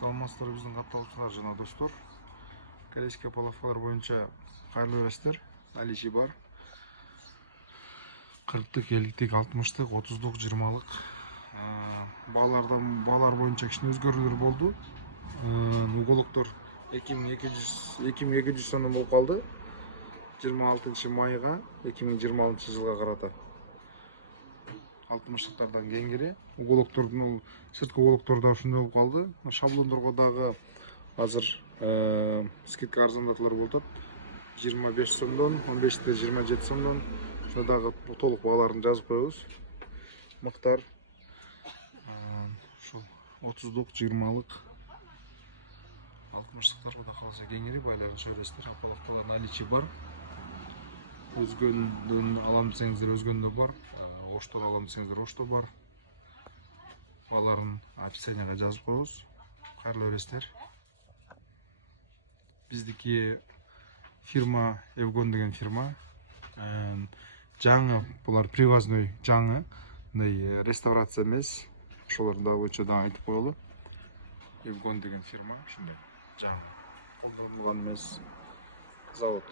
Саламатсыздар биздин катталуучулар жана достор. Корейский палафалар боюнча кайрылуу бересиздер. Наличий бар. 40тык, 50тык, 60тык, 30тык, 20лык. Баалар боюнча кичине өзгөрүүлөр болду. Уголоктор 2200 сомдон болуп калды. 26-майга 2026-жылга карата. 60-тыктардан кеңири. Уголоктордун сырткы уголоктор да ушундай болуп калды. Шаблондорго дагы азыр скидка арзандатуулар болуп атат. 25 сомдон, 15-те 27 сомдон. Ошо дагы толук бааларын жазып коебуз. Мыктар ушул 30-лык, 20лык, 60-тыктар кудай калса кеңири байларын чөйрөсүздөр. Апалыктар наличий бар. Өзгөндөн алам десеңиздер өзгөндө бар. Оштон алам десеңиздер ошто бар. Бааларын описанияга жазып коебуз. Кайрылуу бересиздер. Биздики фирма Evgon деген фирма. Жаңы булар привозной жаңы. Мындай реставрация эмес. Ошолор да боюнча да айтып коелу. Evgon деген фирма ушундай жаңы. Колдонулган эмес завод.